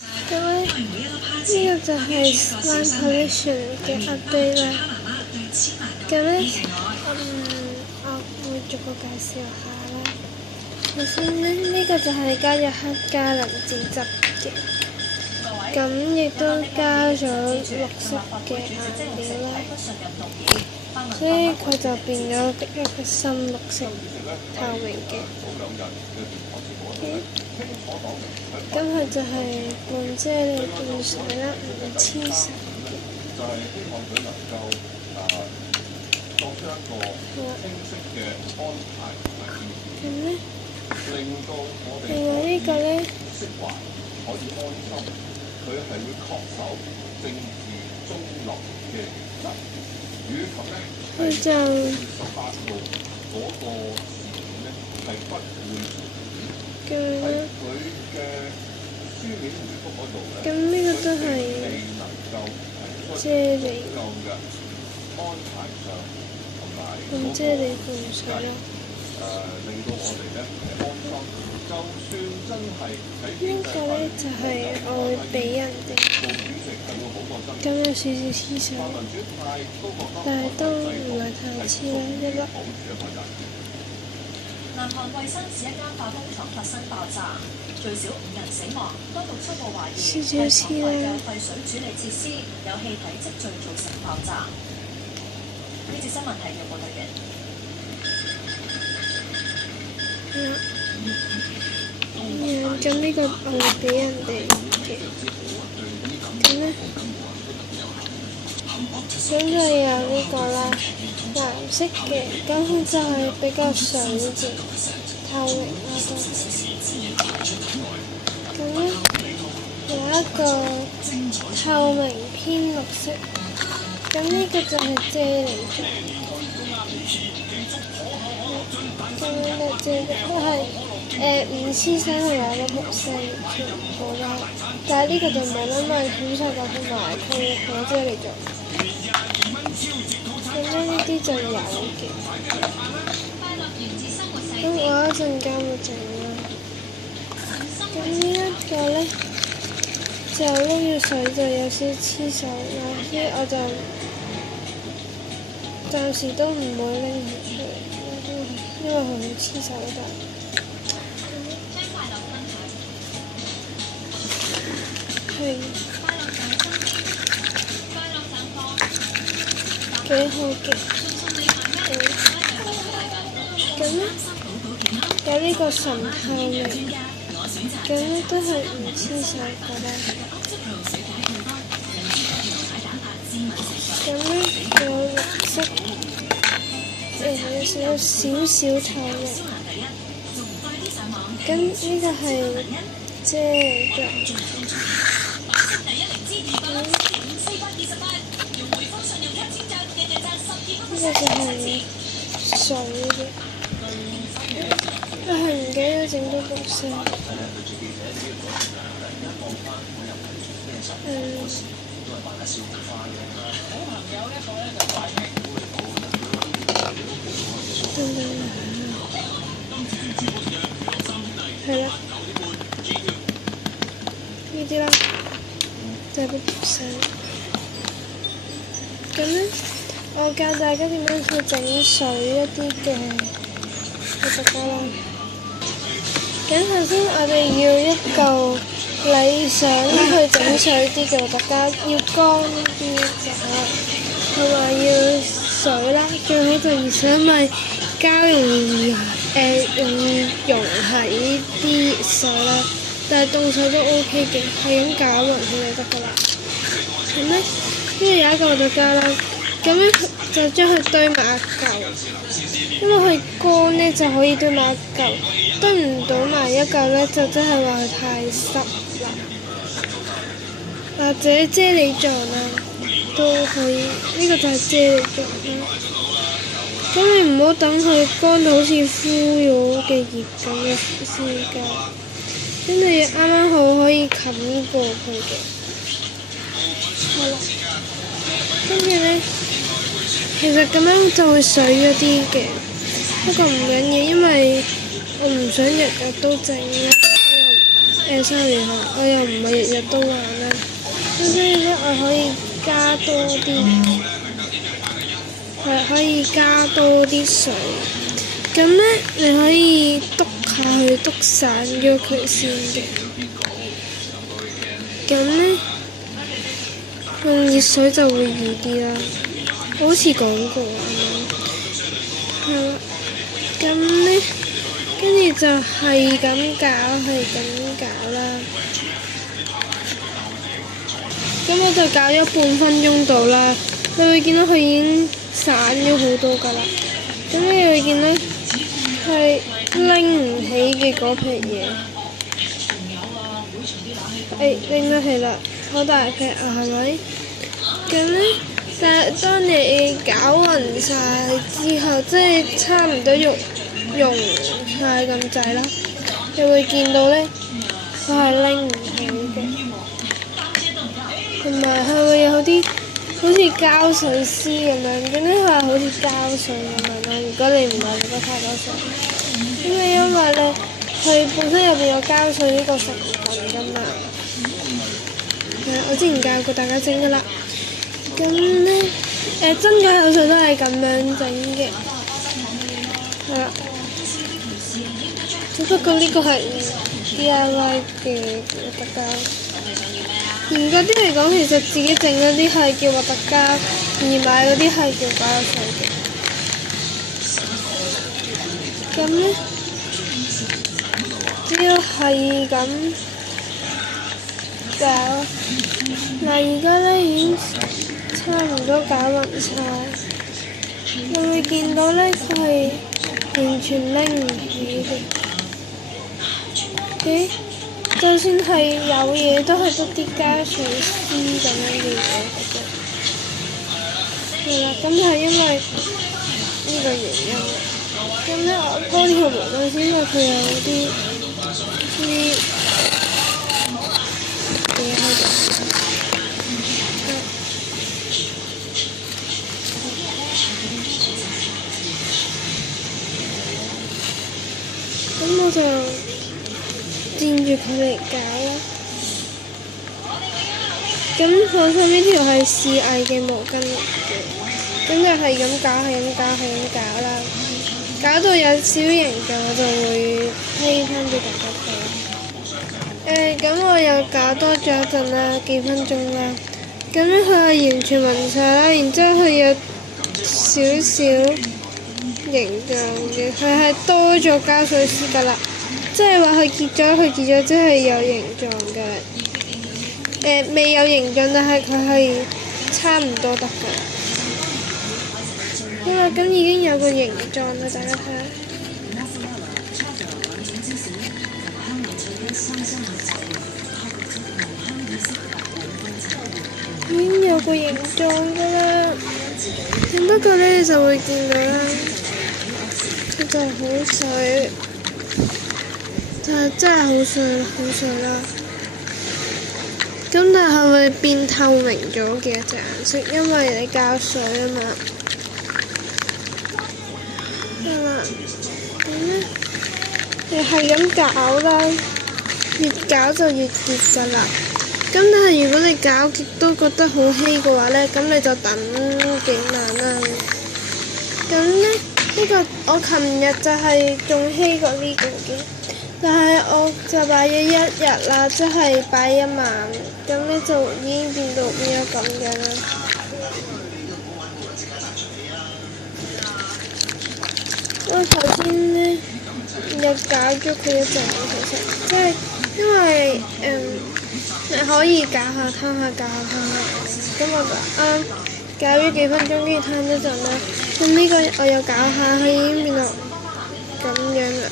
咁咧，呢個就係 slime pollution 嘅 update 啦。咁咧，我會逐個介紹下啦。首先咧，呢個就係加咗黑加靈芝汁嘅，咁亦都加咗綠色嘅顏料啦，所以佢就變咗一個深綠色透明嘅。咁佢就係半啫喱半水啦，唔黐手嘅。咁咧，另外呢個咧，佢係會確守政治中立嘅原則，以及咧係18號嗰個事件咧係不會喺佢嘅書面回覆嗰度咧，咁呢個都係啫喱嘅安排上同埋咁啫喱半水咯。令到我哋咧係安心。就算真係呢個咧就係我會俾人哋，咁有少少黐手，但係都唔係太黐啦，一粒。南韓衛生市一間化工廠發生爆炸，最少5人死亡，當局初步懷疑係廠內嘅廢水處理設施有氣體積聚造成爆炸。呢節新聞係由報道嘅。咁呢個我會俾人哋嘅，咁咧，咁就有呢個啦，藍色嘅，咁佢就係比較水嘅，透明啦都。咁咧有一個透明偏綠色，咁呢個就係啫喱狀。咁樣嘅啫喱都係。唔黐身同埋有個木細全部啦，但係呢個就冇啦，因為好細個同埋佢攞啫喱做。咁咧呢啲就有嘅，咁我一陣間會整啦。咁呢一個咧就撈住水就有少黐手啦，所以我就暫時都唔會拎佢出嚟，因為佢好黐手㗎。係幾好嘅，咁咧有呢個神透明，咁咧都係唔黐手㗎啦。咁咧有綠色，有少少透明，咁呢個係啫喱狀。呢個就係水嘅，我係唔記得整到綠色。係啦，呢啲啦，就係個綠色。咁咧，我教大家點樣去整水一啲嘅嗰個啦。咁首先我哋要一嚿你想去整水啲嘅白膠，要乾啲就好，同埋要水啦，最好就熱水，因為膠容易溶喺呢啲水啦。但係凍水都 OK 嘅，係咁攪勻佢就得㗎啦。咁咧，呢度有一個白膠啦。咁咧就將佢堆埋一嚿，因為佢乾咧就可以堆埋一嚿，堆唔到埋一嚿咧就真係話佢太濕啦，或者啫喱狀啦都可以，呢個就係啫喱狀啦。咁你唔好等佢乾到好似敷咗嘅葉咁嘅先㗎，跟住啱啱好可以冚過佢嘅，好啦，跟住咧。其實咁樣就會水咗啲嘅，不過唔緊要，因為我唔想日日都整啦， sorry 我又唔係日日都玩啦，咁所以咧我可以加多啲，可以加多啲水。咁咧你可以篤下去，篤散咗佢先嘅。咁咧用熱水就會易啲啦，我好似講過係啦。咁咧跟住就係咁搞啦。咁我就搞咗半分鐘到啦，你會見到佢已經散咗好多㗎啦。咁你會見到係拎唔起嘅嗰撇嘢，拎得起啦，好大撇啊，係咪？咁咧，但係當你攪勻晒之後，即係差唔多溶晒咁滯啦，你會見到咧，佢係拎唔起嘅，同埋佢會有啲好似膠水絲咁樣，總之佢係好似膠水咁樣啦。如果你唔係落得太多水，因為咧佢本身入邊有膠水呢個成分㗎嘛。我之前教過大家整㗎啦。咁咧真解口水都係咁樣整嘅，係啦。只不過呢個係DIY 嘅特膠。嚴格啲嚟講，其實自己整嗰啲係叫核突膠，而買嗰啲係叫解口水嘅。咁咧，只要係咁搞，嗱而家咧已經差唔多搞勻晒，你會見到咧佢係完全拎唔起嘅。就算係有嘢，都係得啲膠水絲咁樣嘅嘢嘅啫。係啦，咁係因為呢個原因。咁咧，我鋪條毛巾先，因為佢有啲嘢喺度。咁我就墊住佢嚟搞啦。咁放心，呢條係示藝嘅毛巾嚟嘅，咁就係咁搞啦。搞到有小形狀，我就會批翻俾大家睇。咁我又搞多咗一陣啦，幾分鐘啦。咁樣佢係完全勻晒啦，然之後佢有少少形狀嘅，佢係多咗膠水絲㗎啦。即係話佢結咗，即係有形狀嘅。未有形狀，但係佢係差唔多得㗎。好啦，咁已經有個形狀啦，大家睇下。已經有個形狀㗎啦。只不過咧，你就會見到啦，佢就好水。就係真係好水啦，咁但係會變透明咗嘅一隻顏色，因為你膠水啊嘛。係啦，咁咧你係咁搞啦，越搞就越結㗎啦。咁但係如果你搞極都覺得好稀嘅話咧，咁你就等幾晚啦。咁咧呢個我琴日就係仲稀過呢個嘅。但係我就擺咗1日啦，即係擺1晚，咁咧就已經變到變咗咁嘅啦。我頭先咧又搞咗佢一陣，其實即係因為你可以搞下攤下，咁我就搞咗幾分鐘，跟住攤一陣啦。咁呢個我又搞下，佢已經變到咁樣啦。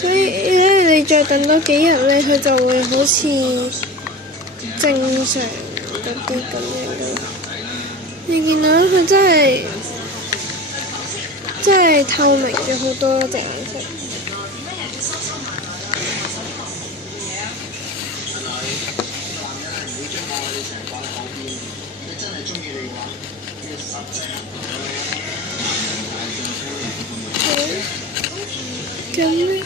所以咧，你再等多幾日咧，佢就會好似正常嗰啲咁樣嘅。你見到佢真係透明咗好多隻顏色。你真係中意你嘅話，你實際咁咧，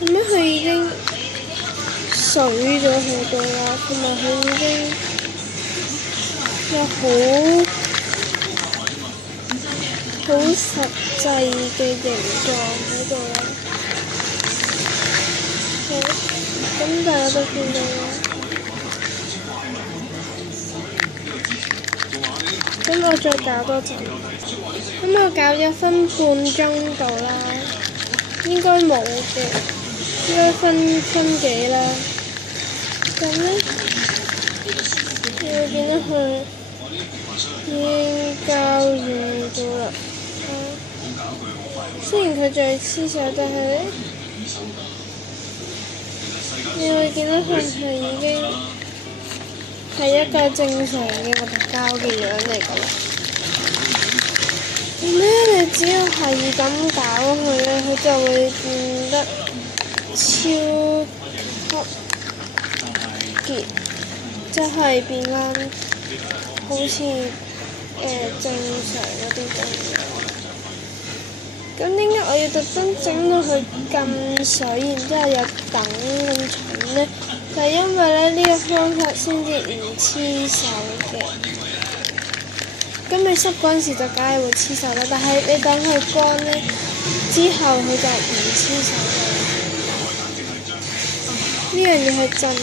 咁樣佢已經水咗好多啦，同埋佢已經有好實際嘅形狀喺度啦。好，咁大家都見到啦。咁我再搞多陣，咁我搞咗分半鐘度啦，應該冇嘅，應該分幾啦。咁咧，你會見到佢已經膠完咗啦。雖然佢仲係黐手，但係咧，你會見到佢係已經係一個正常嘅核突膠嘅樣嚟㗎啦。咁咧，你只要係咁搞佢咧，佢就會變得超級結，即係變返好似正常嗰啲咁樣。咁點解我要特登整到佢咁水，然之後又等咁重咧？就係因為咧呢個方法先至唔黐手嘅。咁你濕嗰陣時就梗係會黐手啦，但係你等佢乾咧之後佢就唔黐手啦。呢樣嘢係真嘅，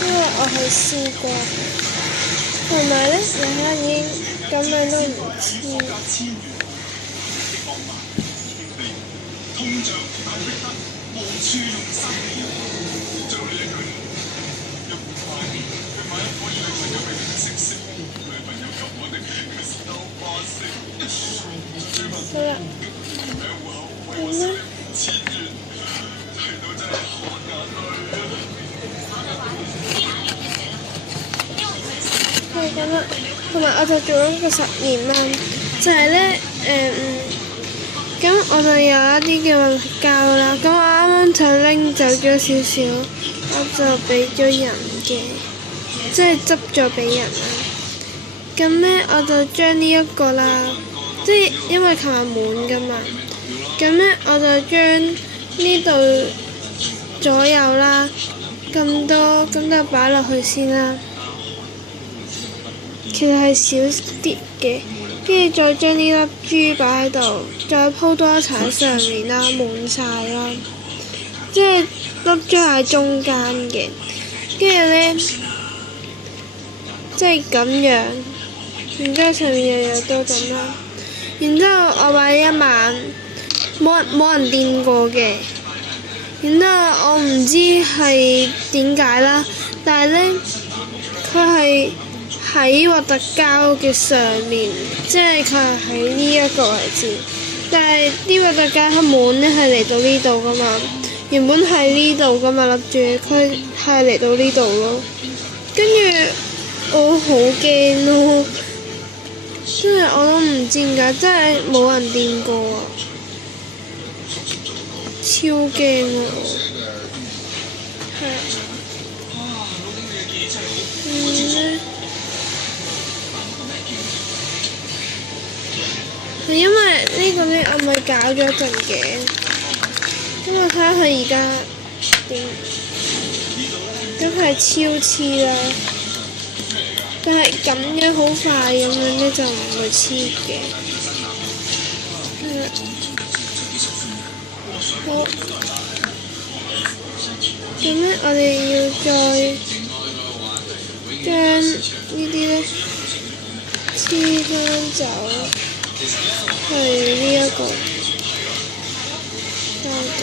因為我係試過，同埋咧你睇下已經咁樣都唔黐。好啦，咁咧，係咁啦，同埋我就做咗一個實驗啦，就係咧，咁我就有一啲嘅混合膠啦，咁我啱啱就拎走咗少少，我就俾咗人嘅，即係執咗俾人啦。咁咧我就將呢一個啦，即係因為琴日滿㗎嘛，咁咧我就將呢度左右啦，咁多擺落去先啦。其實係少啲嘅。跟住再將呢粒珠擺喺度，再鋪多一層喺上面啦，滿晒啦。即係粒珠喺中間嘅，跟住咧，即係咁樣，然之後上面又多咁啦。然之後我擺一晚，冇人掂過嘅。然之後我唔知係點解啦，但係咧，佢係喺核突膠嘅上面，即係佢係喺呢一個位置，但係啲核突膠係滿咧係嚟到呢度噶嘛，原本係呢度噶嘛粒住，佢係嚟到呢度咯，跟住我好驚咯，真係我都唔知點解，真係冇人掂過啊，超驚喎，係啊，係因為呢個咧，我咪搞咗一陣嘅，咁我睇下佢而家點，咁係超黐啦，但係咁樣好快咁樣咧就唔會黐嘅，好，咁咧我哋要再將呢啲咧黐翻走。係呢一個膠度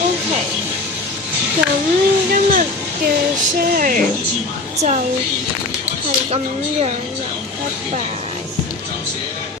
，OK，咁今日嘅 share 就係咁樣啦，拜拜。